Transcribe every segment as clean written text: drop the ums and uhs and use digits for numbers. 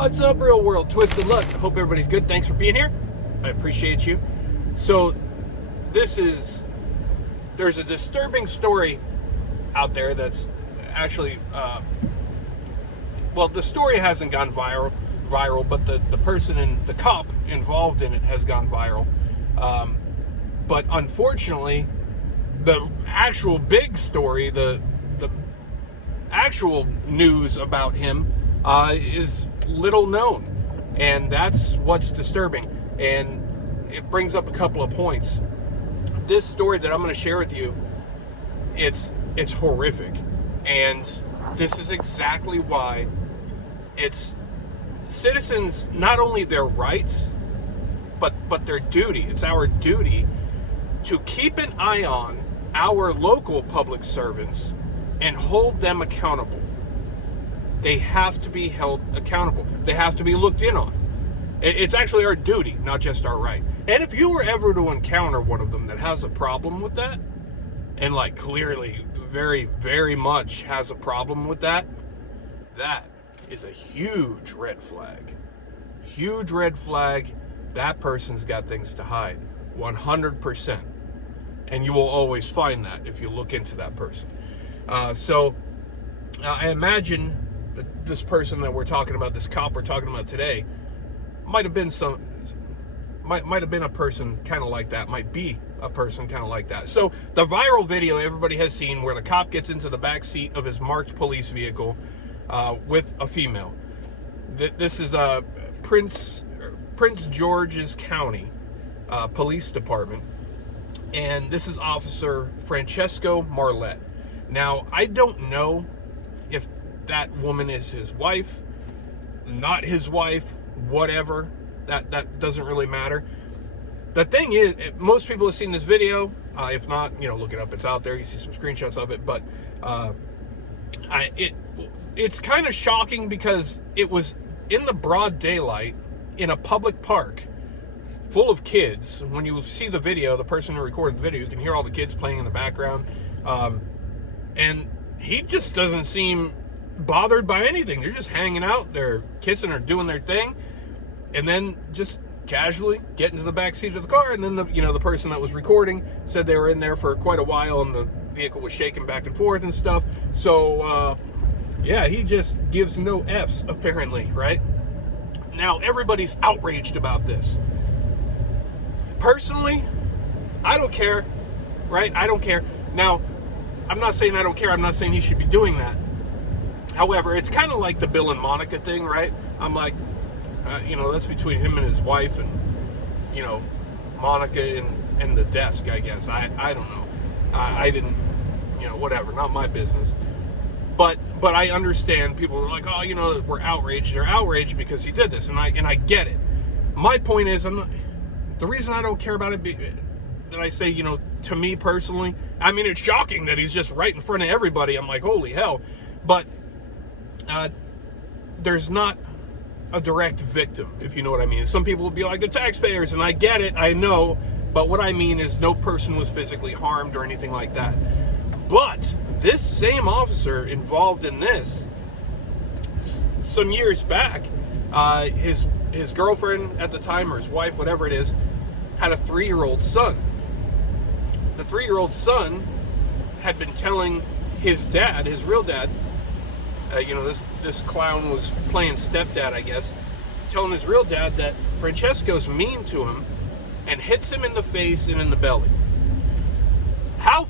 What's up, real world? Twisted Luck. Hope everybody's good. Thanks for being here. I appreciate you. So, there's a disturbing story out there that's actually, the story hasn't gone viral, but the person the cop involved in it has gone viral. But unfortunately, the actual big story, the actual news about him is little known, and that's what's disturbing. And it brings up a couple of points. This story that I'm going to share with you, it's horrific, and this is exactly why it's citizens, not only their rights, but their duty. It's our duty to keep an eye on our local public servants and hold them accountable. They have to be held accountable. They have to be looked in on. It's actually our duty, not just our right. And if you were ever to encounter one of them that has a problem with that, and like clearly very, very much has a problem with that, that is a huge red flag. Huge red flag. That person's got things to hide. 100%. And you will always find that if you look into that person. So I imagine that this person that we're talking about, this cop we're talking about today, might have been a person kind of like that, might be a person kind of like that. So the viral video everybody has seen where the cop gets into the back seat of his marked police vehicle with a female. This is Prince George's County Police Department, and this is Officer Francesco Marlett. Now, I don't know if that woman is his wife, not his wife, whatever. That doesn't really matter. The thing is, most people have seen this video. If not, look it up. It's out there. You see some screenshots of it. But it's kind of shocking because it was in the broad daylight in a public park full of kids. When you see the video, the person who recorded the video, you can hear all the kids playing in the background. And he just doesn't seem bothered by anything. They're just hanging out. They're kissing or doing their thing. And then just casually get into the back seat of the car. And then the person that was recording said they were in there for quite a while and the vehicle was shaking back and forth and stuff. So, he just gives no F's, apparently, right? Now, everybody's outraged about this. Personally, I don't care, right? I don't care. Now, I'm not saying I don't care. I'm not saying he should be doing that. However, it's kind of like the Bill and Monica thing, right? I'm like, that's between him and his wife and, Monica and the desk, I guess. I don't know. I didn't, whatever. Not my business. But I understand people are like, we're outraged. They're outraged because he did this. And I get it. My point is, the reason I don't care about it, that I say, to me personally, I mean, it's shocking that he's just right in front of everybody. I'm like, holy hell. But there's not a direct victim, if you know what I mean. Some people will be like, the taxpayers, and I get it, I know. But what I mean is no person was physically harmed or anything like that. But this same officer involved in this, some years back, his girlfriend at the time, or his wife, whatever it is, had a 3-year-old son. The 3-year-old son had been telling his dad, his real dad, this clown was playing stepdad, I guess, telling his real dad that Francesco's mean to him and hits him in the face and in the belly. How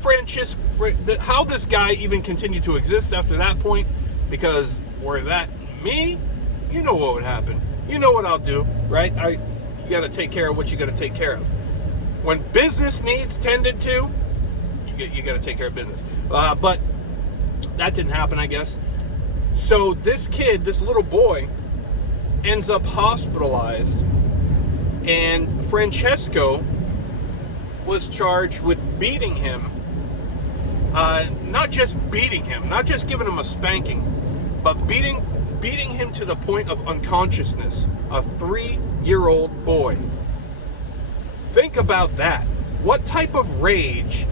this guy even continued to exist after that point, because were that me, you know what would happen. You know what I'll do, right? You got to take care of what you got to take care of. When business needs tended to, you got to take care of business. But that didn't happen, I guess. So this kid, this little boy, ends up hospitalized, and Francesco was charged with beating him. Not just beating him, not just giving him a spanking, but beating him to the point of unconsciousness. A 3-year-old boy. Think about that. What type of rage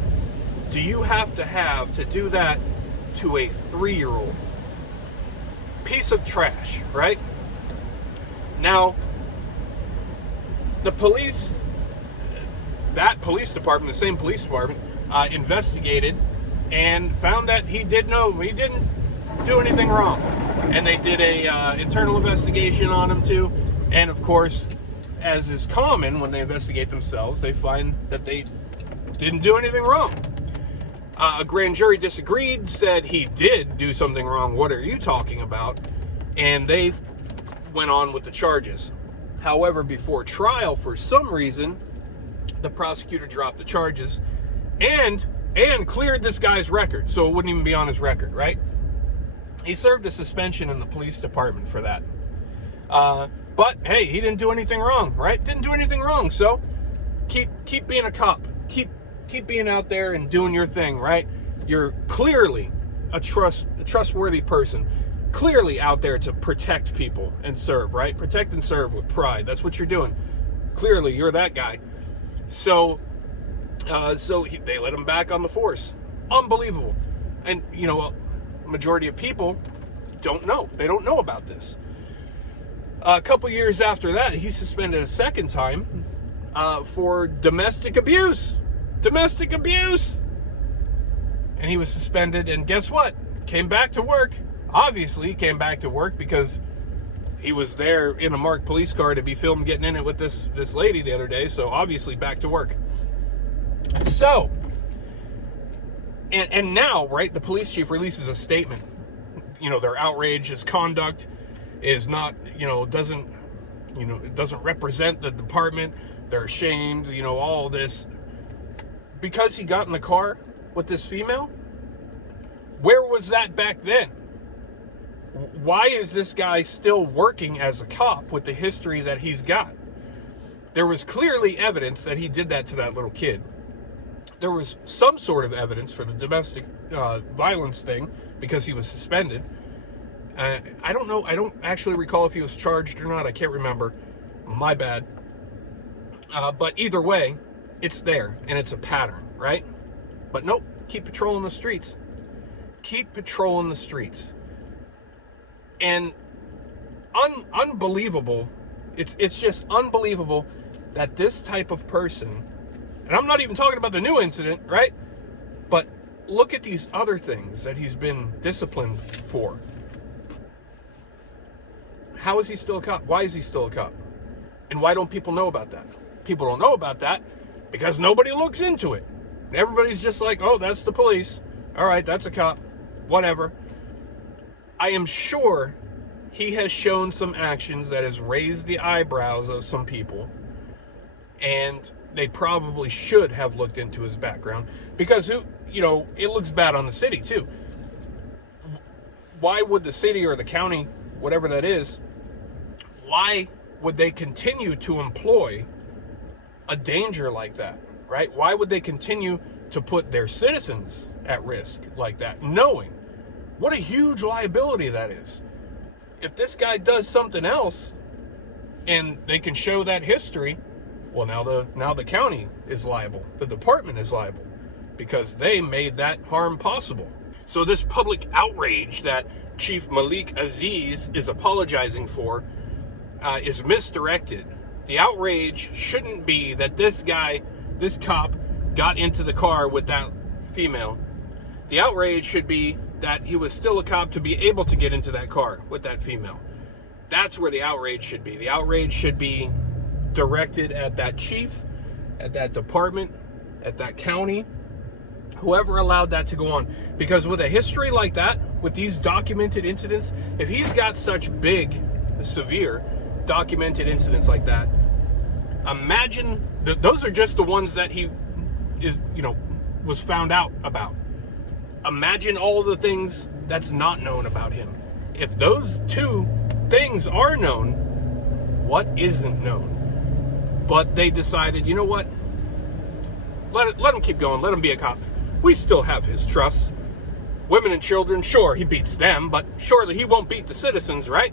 do you have to do that to a 3-year-old? Piece of trash, right? Now, the police, that police department, the same police department, investigated and found that he didn't do anything wrong. And they did a internal investigation on him too. And of course, as is common when they investigate themselves, they find that they didn't do anything wrong. A grand jury disagreed, said he did do something wrong. What are you talking about? And they went on with the charges. However, before trial, for some reason, the prosecutor dropped the charges and cleared this guy's record, so it wouldn't even be on his record, right? He served a suspension in the police department for that. But hey, he didn't do anything wrong, right? Didn't do anything wrong. So keep being a cop. Keep being out there and doing your thing, right? You're clearly a trustworthy person. Clearly out there to protect people and serve, right? Protect and serve with pride. That's what you're doing. Clearly, you're that guy. So they let him back on the force. Unbelievable. And, you know, a majority of people don't know. They don't know about this. A couple years after that, he's suspended a second time for domestic abuse. Domestic abuse! And he was suspended, and guess what? Came back to work. Obviously, came back to work because he was there in a marked police car to be filmed getting in it with this lady the other day, so obviously back to work. So, and now, right, the police chief releases a statement. You know, their outrage, his conduct is not, it doesn't represent the department. They're ashamed, all this. Because he got in the car with this female? Where was that back then? Why is this guy still working as a cop with the history that he's got? There was clearly evidence that he did that to that little kid. There was some sort of evidence for the domestic violence thing because he was suspended. I don't know. I don't actually recall if he was charged or not. I can't remember. My bad. But either way, it's there, and it's a pattern, right? But nope, keep patrolling the streets. Keep patrolling the streets. And unbelievable, it's just unbelievable that this type of person, and I'm not even talking about the new incident, right? But look at these other things that he's been disciplined for. How is he still a cop? Why is he still a cop? And why don't people know about that? People don't know about that because nobody looks into it. Everybody's just like, oh, that's the police. All right, that's a cop. Whatever. I am sure he has shown some actions that has raised the eyebrows of some people. And they probably should have looked into his background. Because, it looks bad on the city, too. Why would the city or the county, whatever that is, why would they continue to employ a danger like that, right? Why would they continue to put their citizens at risk like that, knowing what a huge liability that is? If this guy does something else and they can show that history, well, now the county is liable. The department is liable because they made that harm possible. So this public outrage that Chief Malik Aziz is apologizing for is misdirected. The outrage shouldn't be that this cop, got into the car with that female. The outrage should be that he was still a cop to be able to get into that car with that female. That's where the outrage should be. The outrage should be directed at that chief, at that department, at that county, whoever allowed that to go on. Because with a history like that, with these documented incidents, if he's got such big, severe, documented incidents like that, imagine those are just the ones that he was found out about. Imagine all the things that's not known about him. If those two things are known, what isn't known? But they decided, you know what? Let him keep going. Let him be a cop. We still have his trust. Women and children, sure, he beats them, but surely he won't beat the citizens, right?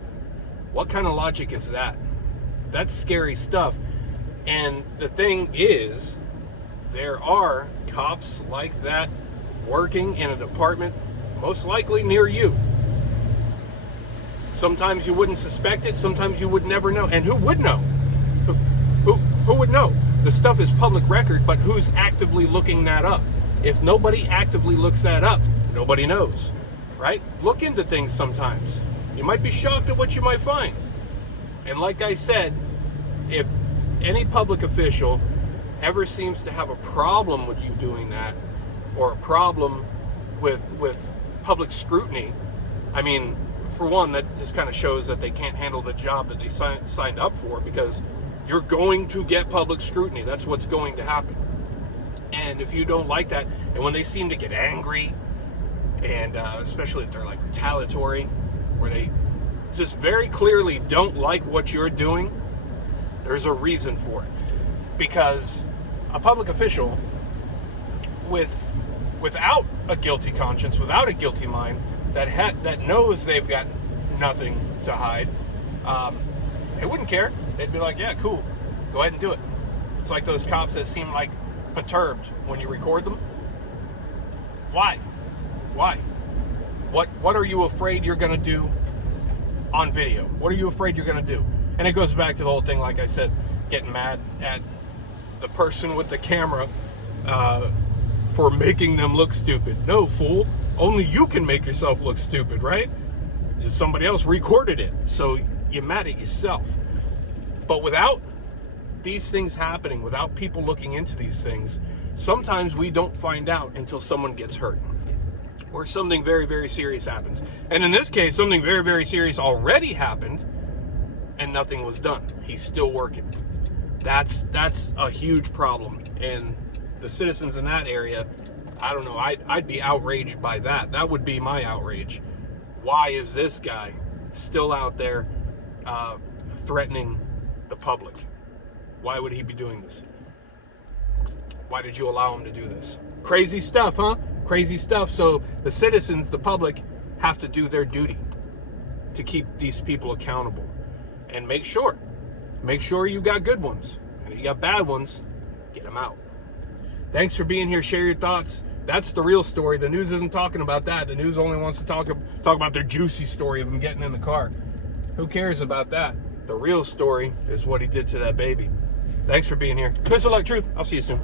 What kind of logic is that? That's scary stuff. And the thing is, there are cops like that working in a department, most likely near you. Sometimes you wouldn't suspect it. Sometimes you would never know. And who would know? Who would know? The stuff is public record, but who's actively looking that up? If nobody actively looks that up, nobody knows, right? Look into things sometimes. You might be shocked at what you might find. And like I said, if any public official ever seems to have a problem with you doing that, or a problem with public scrutiny, I mean, for one, that just kind of shows that they can't handle the job that they signed up for, because you're going to get public scrutiny. That's what's going to happen. And if you don't like that, and when they seem to get angry, and especially if they're like retaliatory, where they just very clearly don't like what you're doing, there's a reason for it. Because a public official without a guilty conscience, without a guilty mind, that knows they've got nothing to hide, they wouldn't care. They'd be like, yeah, cool, go ahead and do it. It's like those cops that seem like perturbed when you record them. Why? What are you afraid you're gonna do on video? What are you afraid you're gonna do? And it goes back to the whole thing, like I said, getting mad at the person with the camera for making them look stupid. No, fool. Only you can make yourself look stupid, right? Just somebody else recorded it, so you're mad at yourself. But without these things happening, without people looking into these things, sometimes we don't find out until someone gets hurt, or something very, very serious happens. And in this case, something very, very serious already happened, and nothing was done. He's still working. That's a huge problem. And the citizens in that area, I don't know, I'd be outraged by that. That would be my outrage. Why is this guy still out there threatening the public? Why would he be doing this? Why did you allow him to do this? Crazy stuff, huh? Crazy stuff. So the citizens, the public, have to do their duty to keep these people accountable. And make sure you got good ones. And if you got bad ones, get them out. Thanks for being here. Share your thoughts. That's the real story. The news isn't talking about that. The news only wants to talk about their juicy story of him getting in the car. Who cares about that? The real story is what he did to that baby. Thanks for being here. Mr. Like Truth. I'll see you soon.